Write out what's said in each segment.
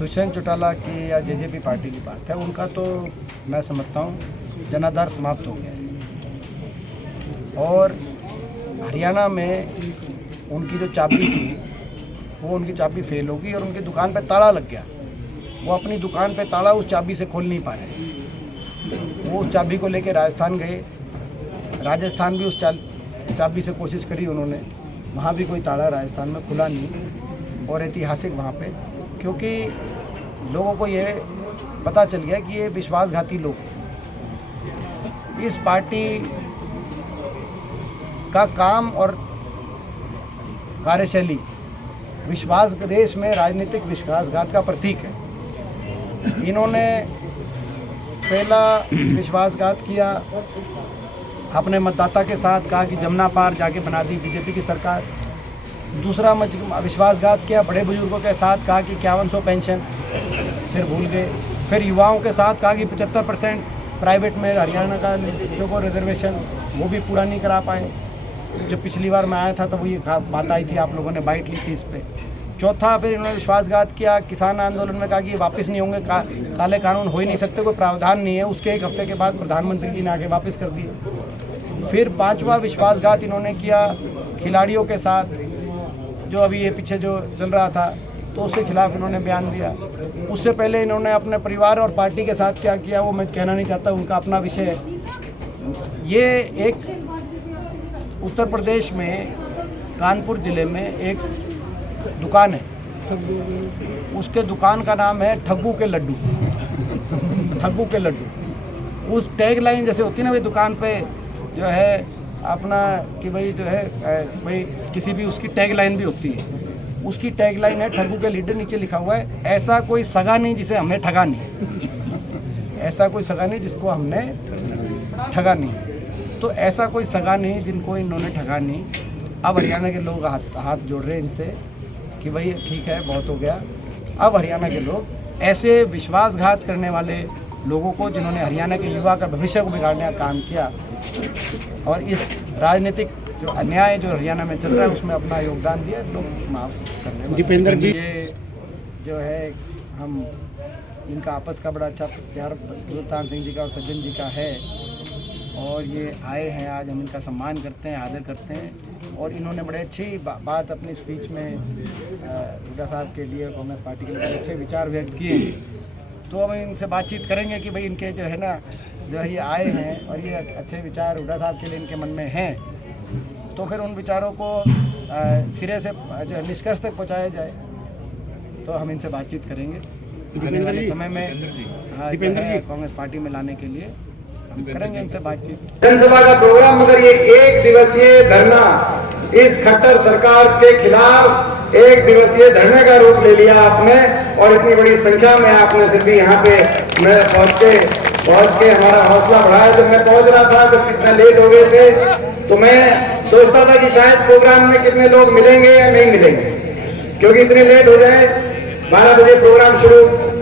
दुष्यंत चौटाला की या JJP party की बात है, उनका तो मैं समझता हूँ जनाधार समाप्त हो गया है। और हरियाणा में उनकी जो चाबी थी वो उनकी चाबी फेल होगी और उनकी दुकान पे ताला लग गया। वो अपनी दुकान पे ताला उस चाबी से खोल नहीं पा रहे। वो उस चाबी को लेके राजस्थान गए, राजस्थान भी उस चाबी से कोशिश करी उन्होंने, वहाँ भी कोई ताला राजस्थान में खुला नहीं। और ऐतिहासिक वहाँ पे, क्योंकि लोगों को ये पता चल गया कि ये विश्वासघाती लोग, इस पार्टी का काम और कार्यशैली विश्वास देश में राजनीतिक विश्वासघात का प्रतीक है। इन्होंने पहला विश्वासघात किया अपने मतदाता के साथ, कहा कि जमुना पार जाके बना दी बीजेपी की सरकार। दूसरा विश्वासघात किया बड़े बुजुर्गों के साथ, कहा कि 5100 पेंशन, फिर भूल गए। फिर युवाओं के साथ कहा कि 75% प्राइवेट में हरियाणा का जो को रिजर्वेशन वो भी पूरा नहीं करा पाए। जब पिछली बार मैं आया था तो वो ये बात आई थी, आप लोगों ने बाइट ली थी इस पर। चौथा, फिर इन्होंने विश्वासघात किया किसान आंदोलन में, कहा कि वापस नहीं होंगे, काले कानून हो ही नहीं सकते, कोई प्रावधान नहीं है। उसके एक हफ्ते के बाद प्रधानमंत्री जी ने आके वापस कर दिए। फिर पांचवा विश्वासघात इन्होंने किया खिलाड़ियों के साथ, जो अभी ये पीछे जो चल रहा था तो उसके खिलाफ इन्होंने बयान दिया। उससे पहले इन्होंने अपने परिवार और पार्टी के साथ क्या किया वो मैं कहना नहीं चाहता, उनका अपना विषय है। ये एक उत्तर प्रदेश में कानपुर ज़िले में एक दुकान है, उसके दुकान का नाम है ठग्गू के लड्डू। ठग्गू के लड्डू, उस टैग लाइन जैसे होती है ना भाई दुकान पे जो है अपना कि भाई जो है भाई किसी भी उसकी टैग लाइन भी होती है, उसकी टैग लाइन है ठग्गू के लीडर। नीचे लिखा हुआ है ऐसा कोई सगा नहीं जिसे हमने ठगा नहीं। ऐसा कोई सगा नहीं जिसको हमने ठगा नहीं। तो ऐसा कोई सगा नहीं जिनको इन्होंने ठगा नहीं। अब हरियाणा के लोग हाथ जोड़ रहे हैं इनसे कि भाई ठीक है, बहुत हो गया। अब हरियाणा के लोग ऐसे विश्वासघात करने वाले लोगों को, जिन्होंने हरियाणा के युवा का भविष्य को बिगाड़ने का काम किया और इस राजनीतिक जो अन्याय जो हरियाणा में चल रहा है उसमें अपना योगदान दिया, लोग माफ करने वाले। दीपेंद्र जी, ये जो है हम इनका आपस का बड़ा अच्छा प्यार सुल्तान सिंह जी का और सज्जन जी का है, और ये आए हैं आज, हम इनका सम्मान करते हैं, आदर करते हैं। और इन्होंने बड़े अच्छी बात अपनी स्पीच में हुड्डा साहब के लिए, कांग्रेस पार्टी के लिए अच्छे विचार व्यक्त किए। तो हम इनसे बातचीत करेंगे कि भाई इनके जो है ना, जो है ये आए हैं और ये अच्छे विचार हुड्डा साहब के लिए इनके मन में हैं, तो फिर उन विचारों को सिरे से जो है निष्कर्ष तक पहुँचाया जाए। तो हम इनसे बातचीत करेंगे आने वाले समय में कांग्रेस पार्टी में लाने के लिए हम करेंगे इनसे बातचीत। जनसभा का प्रोग्राम, मगर ये एक दिवसीय धरना इस खट्टर सरकार के खिलाफ एक दिवसीय धरने का रूप ले लिया आपने, और इतनी बड़ी संख्या में आपने फिर भी यहाँ पे मैं पहुँच के हमारा हौसला बढ़ाया। जब मैं पहुँच रहा था जब कितना लेट हो गए थे तो मैं सोचता था कि शायद प्रोग्राम में कितने लोग मिलेंगे या नहीं मिलेंगे, क्योंकि इतनी लेट हो जाए 12 बजे प्रोग्राम शुरू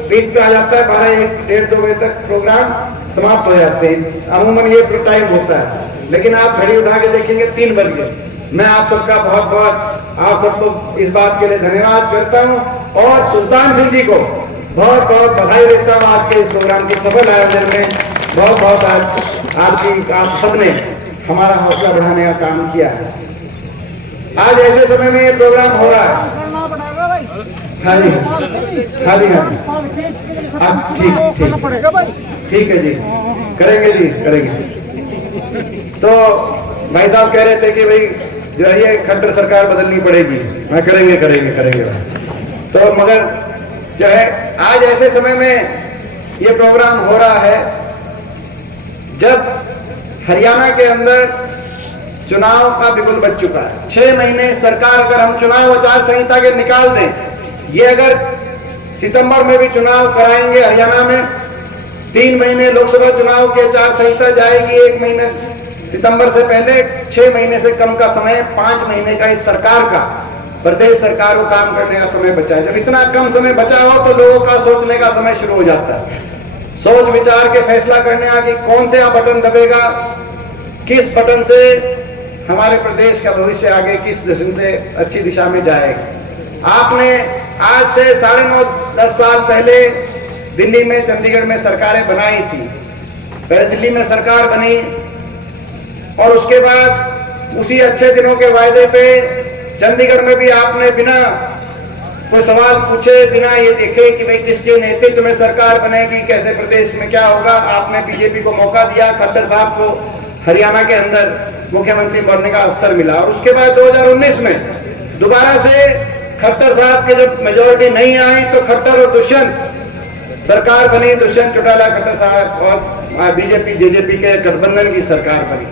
बीच पे आ जाता है, 12, 1, 1:30, 2 बजे तक प्रोग्राम समाप्त हो जाते हैं। अमूमन ये टाइम होता है, लेकिन आप घड़ी उठा के देखेंगे 3 बज गए। मैं आप सबका आप सबको इस बात के लिए धन्यवाद करता हूं और सुल्तान सिंह जी को बहुत बहुत बधाई देता हूं आज के इस प्रोग्राम के सफल आयोजन में। बहुत बहुत आप सबने हमारा हौसला बढ़ाने का काम किया है। आज ऐसे समय में ये प्रोग्राम हो रहा है। हाँ जी, हाँ जी, हाँ जी, ठीक है जी, करेंगे जी, करेंगे। तो भाई साहब कह रहे थे कि भाई जो है ये खट्टर सरकार बदलनी पड़ेगी, मैं करेंगे। तो मगर जो है आज ऐसे समय में ये प्रोग्राम हो रहा है जब हरियाणा के अंदर चुनाव का बिगुल बज चुका है। 6 महीने सरकार, अगर हम चुनाव आचार संहिता के निकाल दें, ये अगर सितंबर में भी चुनाव कराएंगे हरियाणा में, 3 महीने लोकसभा चुनाव की आचार संहिता जाएगी, 1 महीने सितंबर से पहले, 6 महीने से कम का समय, 5 महीने का इस सरकार का, प्रदेश सरकार को काम करने का समय बचा है। जब इतना कम समय बचा हो तो लोगों का सोचने का समय शुरू हो जाता है, सोच विचार के फैसला करने का कि कौन से बटन दबेगा, किस बटन से हमारे प्रदेश का भविष्य आगे किस दिशा से अच्छी दिशा में जाएगा। आपने आज से 9.5-10 साल पहले दिल्ली में, चंडीगढ़ में सरकारें बनाई थी। पहले दिल्ली में सरकार बनी और उसके बाद उसी अच्छे दिनों के वायदे पे चंडीगढ़ में भी आपने बिना कोई सवाल पूछे, बिना ये देखे कि भाई किसके नेतृत्व में सरकार बनेगी, कैसे प्रदेश में क्या होगा, आपने बीजेपी को मौका दिया। खट्टर साहब को हरियाणा के अंदर मुख्यमंत्री बनने का अवसर मिला और उसके बाद 2019 में दोबारा से खट्टर साहब के जब मेजोरिटी नहीं आई तो खट्टर और दुष्यंत सरकार बनी। दुष्यंत चौटाला, खट्टर साहब और बीजेपी जेजेपी के गठबंधन की सरकार बनी।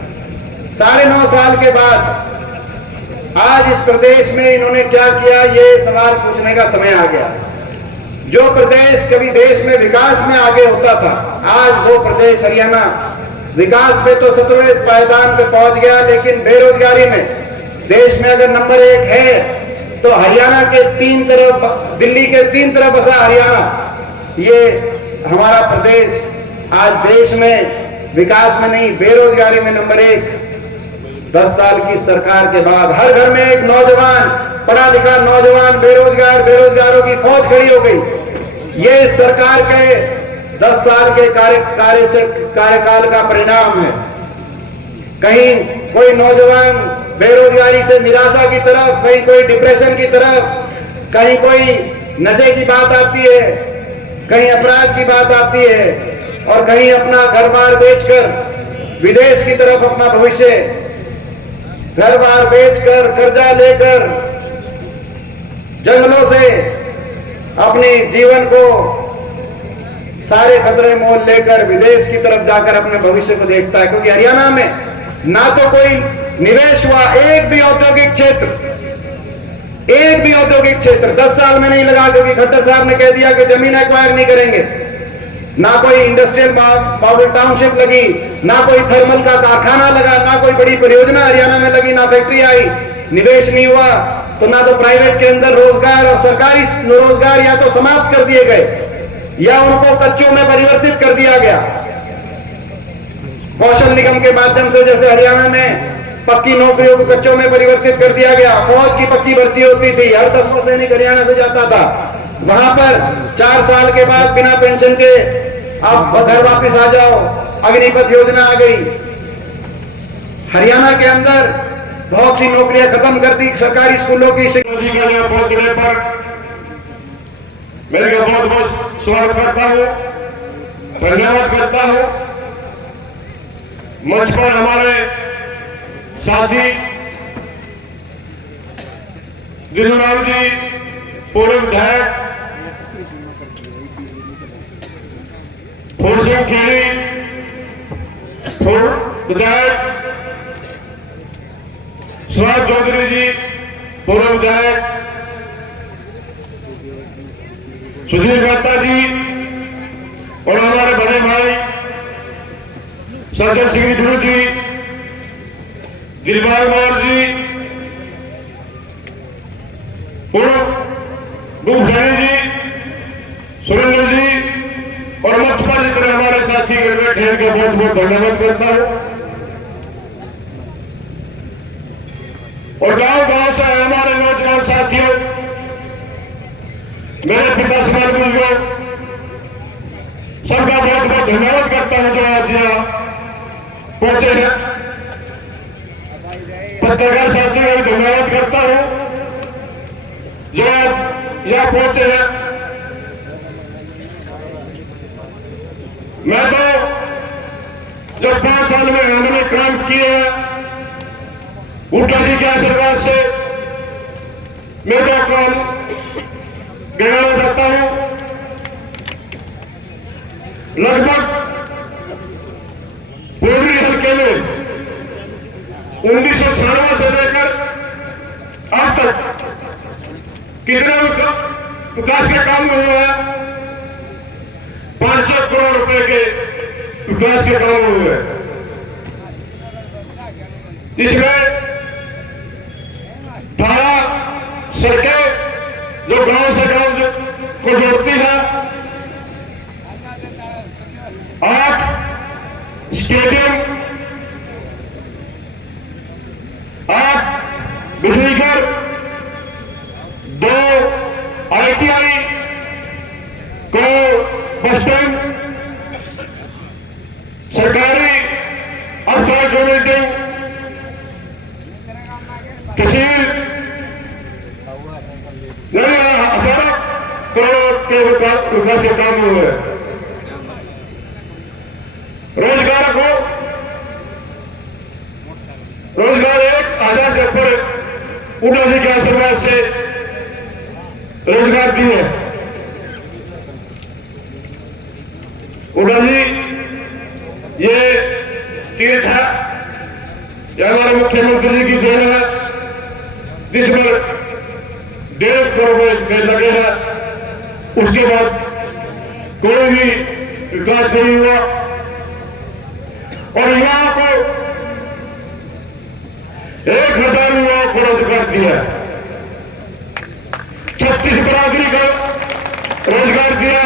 9.5 साल के बाद आज इस प्रदेश में इन्होंने क्या किया, ये सवाल पूछने का समय आ गया। जो प्रदेश कभी देश में विकास में आगे होता था, आज वो प्रदेश हरियाणा विकास में तो 17वें पायदान पे पहुंच गया, लेकिन बेरोजगारी में देश में अगर नंबर 1 है तो हरियाणा के 3 तरफ, दिल्ली के 3 तरफ बसा हरियाणा, ये हमारा प्रदेश आज देश में विकास में नहीं, बेरोजगारी में नंबर 1। 10 साल की सरकार के बाद हर घर में एक नौजवान, पढ़ा लिखा नौजवान बेरोजगार, बेरोजगारों की फौज खड़ी हो गई। ये इस सरकार के 10 साल के कार्यकाल का परिणाम है। कहीं कोई नौजवान बेरोजगारी से निराशा की तरफ, कहीं कोई डिप्रेशन की तरफ, कहीं कोई नशे की बात आती है, कहीं अपराध की बात आती है और कहीं अपना घर बार बेचकर विदेश की तरफ अपना भविष्य, घर बार बेचकर, कर्जा लेकर, जंगलों से अपने जीवन को सारे खतरे मोल लेकर विदेश की तरफ जाकर अपने भविष्य को देखता है। क्योंकि हरियाणा में ना तो कोई निवेश हुआ, एक भी औद्योगिक क्षेत्र 10 साल में नहीं लगा, क्योंकि खट्टर साहब ने कह दिया कि जमीन एक्वायर नहीं करेंगे। ना कोई इंडस्ट्रियल मॉडल टाउनशिप लगी, ना कोई थर्मल का कारखाना लगा, ना कोई बड़ी परियोजना हरियाणा में लगी, ना फैक्ट्री आई, निवेश नहीं हुआ, तो ना तो प्राइवेट के अंदर रोजगार और सरकारी रोजगार या तो समाप्त कर दिए गए या उनको कच्चों में परिवर्तित कर दिया गया। कौशल निगम के माध्यम से जैसे हरियाणा में पक्की नौकरियों को कच्चों में परिवर्तित कर दिया गया, फौज की पक्की भर्ती होती थी, हर 10वां सैनिक हरियाणा से जाता था, वहां पर 4 साल के बाद बिना पेंशन के आप घर वापस आ जाओ, अग्निपथ योजना आ गई। हरियाणा के अंदर बहुत सी नौकरियां खत्म कर दी, सरकारी स्कूलों की शिक्षा पहुंचने पर मेरे का बहुत बहुत स्वागत करता हूं, धन्यवाद करता हूं। मंच पर हमारे साथी दिलराम जी, पूर्व विधायक फूल सिंह खेड़ी, पूर्व विधायक सुभाष चौधरी जी, पूर्व विधायक सुधीर मेहता जी और हमारे बड़े भाई सज्जन सिंह गुरु जी, दिलबाग मौर्य जी, पूर्व गुरु जी, सुरेंद्र जी और मंच पर जितने हमारे साथी बैठे हैं, इनका बहुत बहुत धन्यवाद करता हूं। और गांव-गांव से आए हमारे नौजवान साथियों, मेरे पिता समाज बुजुर्गों, सबका बहुत बहुत धन्यवाद करता हूं जो आज यहाँ पहुंचे हैं। पत्रकार साथियों का भी धन्यवाद करता हूं जो आज यहाँ पहुंचे हैं। मैं तो जब 5 साल में हमने काम किए हैं उनका जी के आशीर्वाद से मैं तो काम गिनाना चाहता हूं। लगभग पोडरी हल्के में 1996 से लेकर अब तक कितना विकास के काम हुए हैं? 500 करोड़ रुपए के विकास के काम हुए हैं। इसमें 18 सड़कें जो गांव से गांव को जोड़ती है, 8 स्टेडियम, 8 बिजली घर, 2 बस स्टैंड, सरकारी अस्पताल जो बिल्डिंग, तहसील, 18 करोड़ के रुपए से काम हुए। रोजगार को रोजगार 1000 से ऊपर उड़ा जी के आशीर्वाद से रोजगार दिए। उड़ा जी ये तीर्थ है, यह हमारे मुख्यमंत्री जी की देन है, जिस पर 1.5 करोड़ रुपए लगे हैं। उसके बाद कोई भी विकास नहीं हुआ और युवाओं को 1000 युवाओं को रोजगार दिया, 36 बरादरी को रोजगार दिया।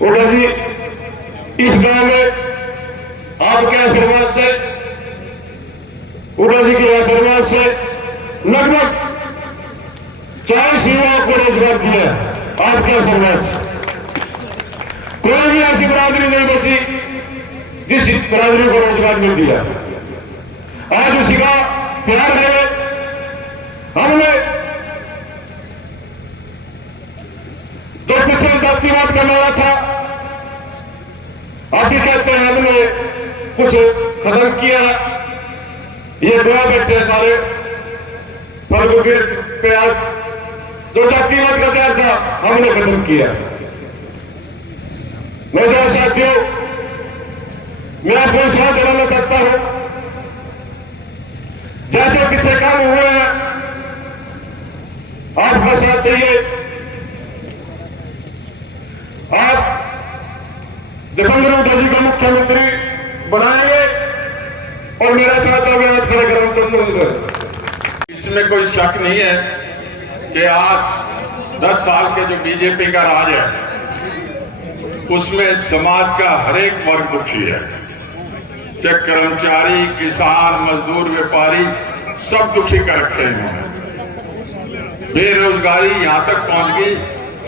उड़ा जी इस गांव में आपके आशीर्वाद से, उड़ा जी के आशीर्वाद से लगभग 40 युवाओं को रोजगार दिया आपके आशीर्वाद से। कोई भी ऐसी बरादरी नहीं बची जिस बरादरी को रोजगार मिल दिया। आज उसी का प्यार है। हमने तो पिछले जातिवाद का नारा था, आप भी कहते हैं हमने कुछ खत्म किया। ये दुआ बैठे हैं सारे फर्गुगिर पे, आज जो जातिवाद का चार था हमने खत्म किया। नौजवान साथियों, मैं आपको विश्वास दिलाना चाहता हूं, जैसे पीछे काम हुए हैं आपका साथ चाहिए। आप दिवंगत उड़ा जी का मुख्यमंत्री बनाएंगे और मेरा साथ अभियान खड़े करेंगे। इसमें कोई शक नहीं है कि आज 10 साल के जो बीजेपी का राज है उसमें समाज का हर एक वर्ग दुखी है, चाहे कर्मचारी, किसान, मजदूर, व्यापारी, सब दुखी कर रखे हैं। बेरोजगारी यहां तक पहुंच गई,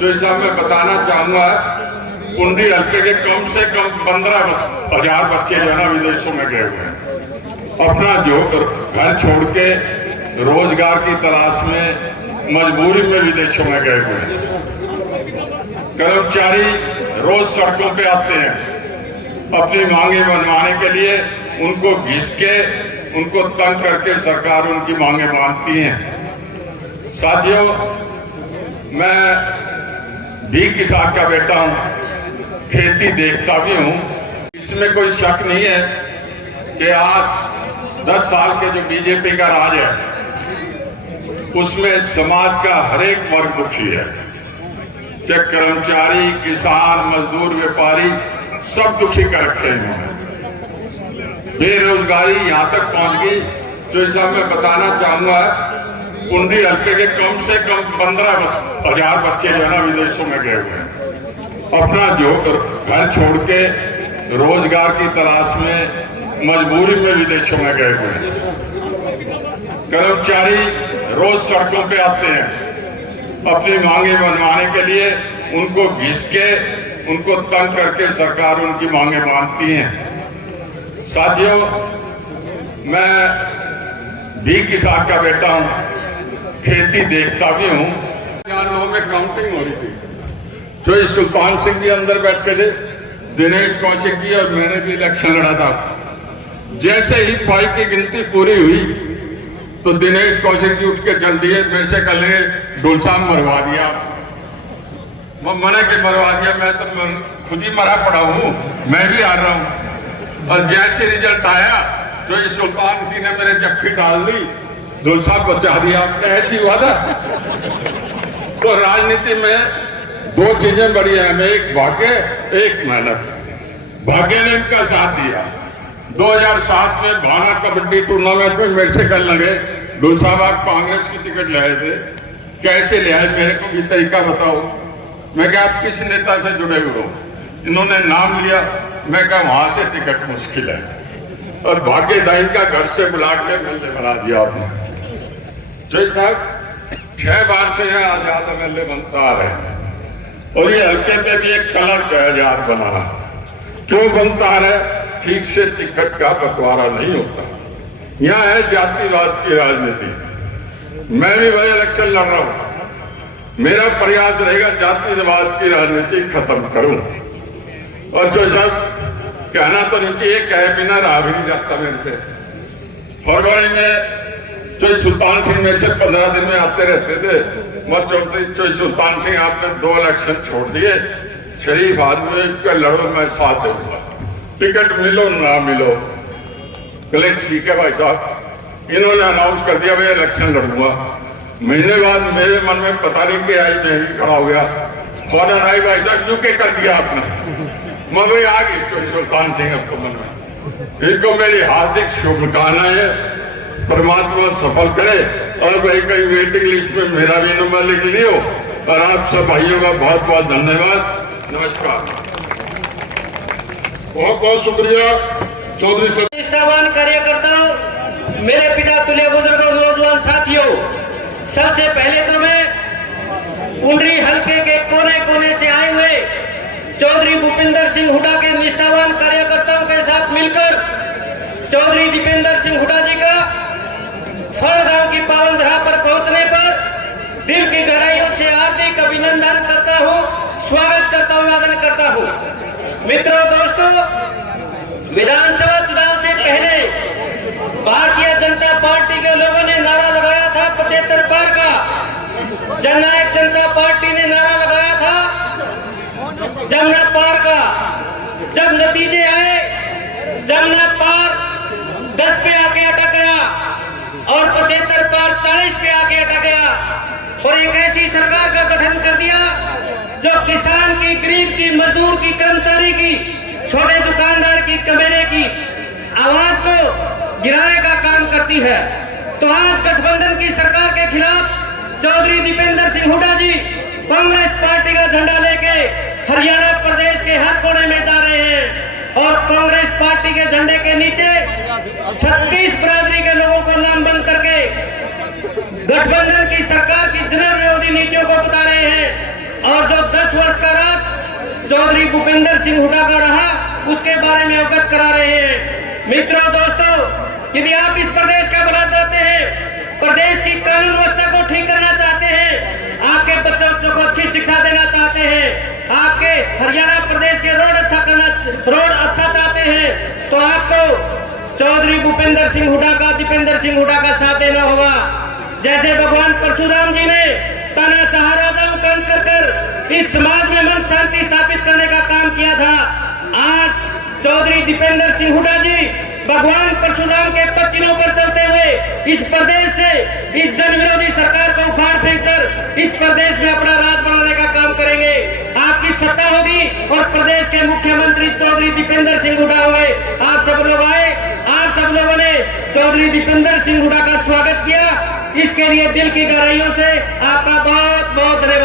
जो इस मैं बताना चाहूंगा, कुंडी हल्के के कम से कम 15,000 बच्चे जो है ना विदेशों में गए हुए हैं, अपना जो घर छोड़ के रोजगार की तलाश में मजबूरी में विदेशों में गए हुए हैं। कर्मचारी रोज सड़कों पे आते हैं अपनी मांगे मनवाने के लिए, उनको घिस के, उनको तंग करके सरकार उनकी मांगे मानती है। साथियों, मैं भी किसान का बेटा हूं, खेती देखता भी हूं। इसमें कोई शक नहीं है कि आज 10 साल के जो बीजेपी का राज है उसमें समाज का हर एक वर्ग दुखी है, चाहे कर्मचारी, किसान, मजदूर, व्यापारी, सब दुखी कर रखे हैं। बेरोजगारी यहां तक पहुंच गई, जो इस मैं बताना चाहूंगा, कुंडी हल्के के कम से कम 15,000 बच्चे जो है ना विदेशों में गए हुए हैं, अपना जो घर छोड़ के रोजगार की तलाश में मजबूरी में विदेशों में गए हुए हैं। कर्मचारी रोज सड़कों पे आते हैं अपनी मांगे मनवाने के लिए, उनको घिस के, उनको तंग करके सरकार उनकी मांगे मानती है। साथियों, मैं भी किसान का बेटा हूं, खेती देखता भी हूं। लोगों में काउंटिंग हो रही थी, जो इस सुल्तान सिंह जी अंदर बैठे थे, दिनेश कौशिक जी और मैंने भी इलेक्शन लड़ा था। जैसे ही पाई की गिनती पूरी हुई तो दिनेश कौशिक जी उठ के चल दिए, मेरे से कल ने डुलसा मरवा दिया। मैंने के मरवा दिया, मैं तो खुद ही मरा पड़ा हूं, मैं भी आ रहा हूं। और जैसे रिजल्ट आया तो इस सुल्तान सिंह ने मेरे जफ्फी डाल दी, डुलसा बचा दिया। ऐसी हुआ था। तो राजनीति में 2 चीजें बड़ी हैं, एक भाग्य, एक मेहनत। भाग्य ने इनका साथ दिया। 2007 में भाना कबड्डी टूर्नामेंट में मेरे से कल लगे, डुल साहब आप कांग्रेस की टिकट ले आए थे, कैसे ले आए, मेरे को भी तरीका बताओ। मैं क्या आप किस नेता से जुड़े हुए हो? इन्होंने नाम लिया, मैं क्या वहां से टिकट मुश्किल है। और भाग्यदायी का घर से बुला के मिलने बना दिया आपने। जय साहब 6 बार से यह आजाद एमएलए बनता आ रहे हैं। और ये हल्के पे भी एक कलर का एजाज बना है। क्यों बनता है? ठीक से टिकट का बंटवारा नहीं होता। यहाँ है जातिवाद की राजनीति। मैं भी वही इलेक्शन लड़ रहा हूं। मेरा प्रयास रहेगा जातिवाद की राजनीति खत्म करूं। और जो जब कहना तो नीचे एक कहे बिना रहा भी नहीं जाता मेरे से। फरवरी में चोई सुल्तान सिंह मेरे से 15 दिन में आते रहते थे। मैं चोई सुल्तान सिंह आपने 2 इलेक्शन छोड़ दिए, शरीफ आदमी के लड़ो, मैं साथ दूंगा, टिकट मिलो ना मिलो। बोले ठीक है भाई साहब। इन्होंने अनाउंस कर दिया मैं इलेक्शन लड़ूंगा। महीने बाद मेरे मन में पता नहीं क्या आई, मैं भी खड़ा हो गया। फौरन आई, भाई साहब क्यों के कर दिया आपने? मैं भाई आ गई सुल्तान सिंह आपको मन में। इनको मेरी हार्दिक शुभकामनाएं है, परमात्मा सफल करे। और भाई कहीं वेटिंग लिस्ट में मेरा भी नंबर लिख लियो। और आप सब भाइयों का बहुत बहुत धन्यवाद। नमस्कार। बहुत बहुत शुक्रिया चौधरी साहब। निष्ठावान कार्यकर्ताओं, मेरे पिता तुल्य बुजुर्ग और नौजवान साथियों, सबसे पहले तो मैं कुंडरी हल्के के कोने कोने से आए हुए चौधरी भूपिंदर सिंह हुड्डा के निष्ठावान कार्यकर्ताओं के साथ मिलकर चौधरी दीपेंद्र सिंह हुड्डा जी का फड़ गांव की पावन धरा पर पहुंचने पर दिल की गहराइयों से हार्दिक अभिनंदन करता हूं, स्वागत करता हूं, अभिवादन करता हूं। मित्रों, दोस्तों, विधानसभा चुनाव से पहले भारतीय जनता पार्टी के लोगों ने नारा लगाया था 75 पार का। जननायक जनता पार्टी ने नारा लगाया था जमुना पार का। जब नतीजे आए, जमुना पार 10 पे आके अटक गया और 75 पार 40 पे आके अटक गया। और एक ऐसी सरकार का गठन कर दिया जो किसान की, गरीब की, मजदूर की, कर्मचारी की, छोटे दुकानदार की, कमेरे की आवाज को गिराने का काम करती है। तो आज गठबंधन की सरकार के खिलाफ चौधरी दीपेंद्र सिंह हुड्डा जी कांग्रेस पार्टी का झंडा लेके हरियाणा प्रदेश के हर कोने में जा रहे हैं। और कांग्रेस पार्टी के झंडे के नीचे 36 बिरादरी के लोगों को नामबंद करके गठबंधन की सरकार की जन विरोधी नीतियों को बता रहे हैं। और जो 10 वर्ष का राज चौधरी भूपेंद्र सिंह हुड्डा का रहा, उसके बारे में अवगत करा रहे हैं। मित्रों, दोस्तों, यदि आप इस प्रदेश का भला चाहते हैं, प्रदेश की कानून व्यवस्था को ठीक करना चाहते हैं, आपके बच्चों को अच्छी शिक्षा देना चाहते हैं, आपके हरियाणा प्रदेश के रोड अच्छा चाहते हैं, तो आपको चौधरी भूपेंद्र सिंह हुड्डा का, दीपेंद्र सिंह हुड्डा का साथ देना होगा। जैसे भगवान परशुराम जी ने तानाशाह राजाओं का अंत कर इस समाज में मन शांति स्थापित करने का काम किया था, आज चौधरी दीपेंद्र सिंह हुड्डा जी भगवान परशुराम के पचिनों पर चलते हुए इस प्रदेश से इस जन विरोधी सरकार को उखाड़ फेंक कर इस प्रदेश में अपना राज बनाने का काम करेंगे। आपकी सत्ता होगी और प्रदेश के मुख्यमंत्री चौधरी दीपेंद्र सिंह हुड्डा होंगे। आप सब लोग आए, आप सब लोगों ने चौधरी दीपेंद्र सिंह हुड्डा का स्वागत किया। इसके लिए दिल की गहराइयों से आपका बहुत बहुत धन्यवाद।